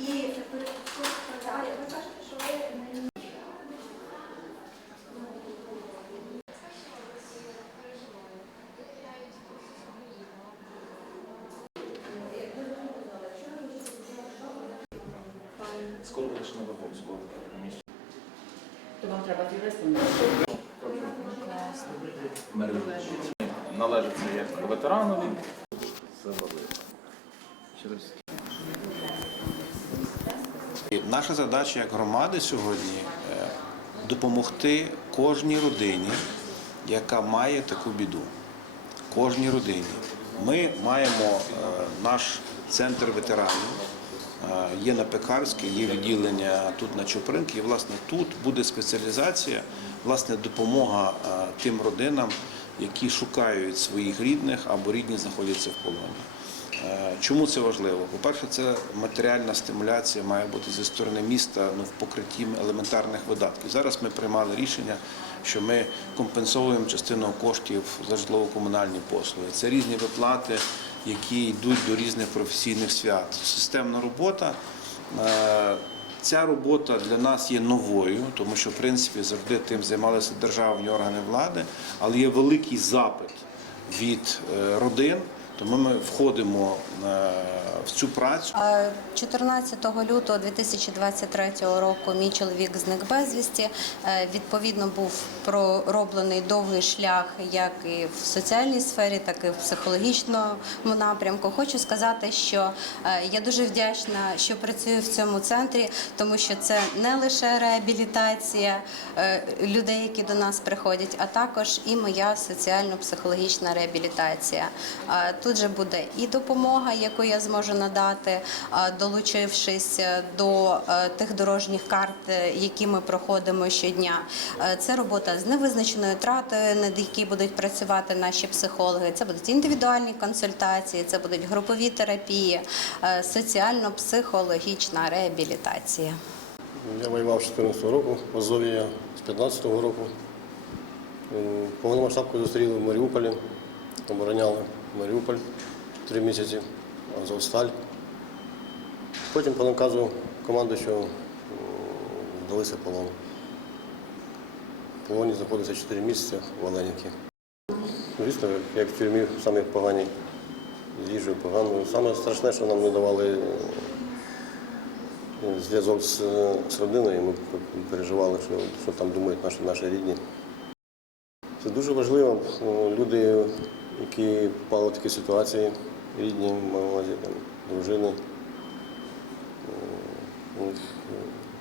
І ви кажете, що ви не Скоро будеш на вагон, скоро приміщення. То вам треба юристом. Належить це як ветеранові. Це важливо. Через І Наша задача як громади сьогодні е, допомогти кожній родині, яка має таку біду. Кожній родині. Ми маємо е, наш центр ветеранів. е, Є на Пекарській, є відділення тут на Чупринці. І власне тут буде спеціалізація, власне, допомога тим родинам, які шукають своїх рідних або рідні знаходяться в полоні. Е, Чому це важливо? По-перше, це матеріальна стимуляція має бути зі сторони міста ну, в покритті елементарних видатків. Зараз ми приймали рішення, що ми компенсовуємо частину коштів за житлово-комунальні послуги. Це різні виплати, які йдуть до різних професійних свят. Системна робота. Е, Ця робота для нас є новою, тому що в принципі завжди тим займалися державні органи влади, але є великий запит від е, родин. Тому ми входимо е, в цю працю. 14 лютого 2023 року мій чоловік зник безвісті. Е, Відповідно, був пророблений довгий шлях як і в соціальній сфері, так і в психологічному напрямку. Хочу сказати, що е, я дуже вдячна, що працюю в цьому центрі, тому що це не лише реабілітація е, людей, які до нас приходять, а також і моя соціально-психологічна реабілітація. Тут же буде і допомога, яку я зможу надати, долучившись е, до е, тих дорожніх карт, е, які ми проходимо щодня. Е, Це робота з невизначеною тратою, над якій будуть працювати наші психологи. Це будуть індивідуальні консультації, це будуть групові терапії, е, соціально-психологічна реабілітація. Я воював з 14 року, в Азові я з 15-го року. Повномасштабку зустріли в Маріуполі, обороняли Маріуполь три місяці, Азовсталь. Потім по наказу команди, що вдалися полон. В полоні знаходиться 4 місяці в Оленівці. Звісно, як в тюрмі самі погані з їжею. Саме страшне, що нам не давали е, зв'язок з, з родиною. Ми переживали, що, що там думають наші, наші рідні. Це дуже важливо. Ну, Люди, які попали в такі ситуації, рідні, увазі, там, дружини, е, е,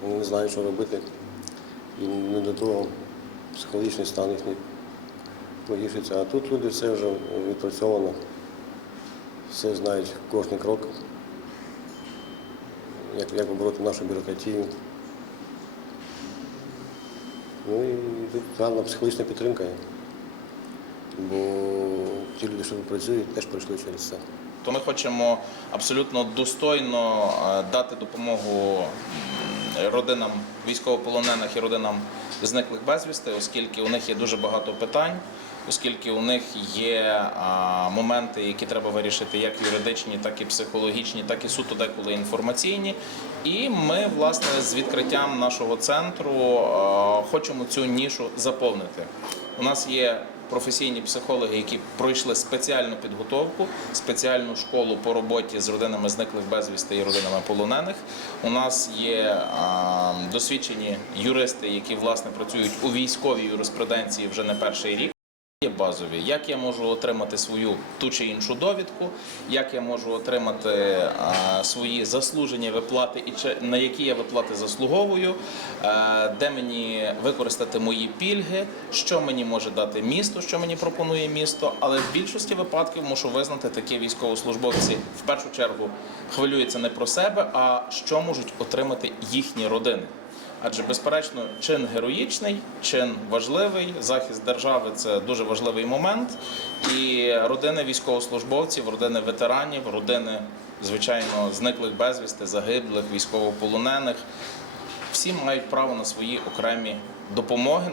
вони не знають, що робити. І не до того психологічний стан їхній погіршиться. А тут люди все вже відпрацьовано, все знають кожен крок як, як побороти нашу бюрократію. Ну і тут гарна психологічна підтримка. Бо ті люди, що тут працюють, теж пройшли через це. То ми хочемо абсолютно достойно е, дати допомогу родинам військовополонених і родинам зниклих безвісти, оскільки у них є дуже багато питань, оскільки у них є моменти, які треба вирішити як юридичні, так і психологічні, так і суто деколи інформаційні. І ми, власне, з відкриттям нашого центру е, хочемо цю нішу заповнити. У нас є професійні психологи, які пройшли спеціальну підготовку, спеціальну школу по роботі з родинами зниклих безвісти і родинами полонених. У нас є досвідчені юристи, які власне працюють у військовій юриспруденції вже не перший рік. Є базові, як я можу отримати свою ту чи іншу довідку, як я можу отримати свої заслужені виплати і чи, на які я виплати заслуговую, е, де мені використати мої пільги, що мені може дати місто, що мені пропонує місто. Але в більшості випадків мушу визнати, такі військовослужбовці в першу чергу хвилюються не про себе, а що можуть отримати їхні родини. Адже, безперечно, чин героїчний, чин важливий, захист держави це дуже важливий момент. І родини військовослужбовців, родини ветеранів, родини, звичайно, зниклих безвісти, загиблих, військовополонених, всі мають право на свої окремі допомоги.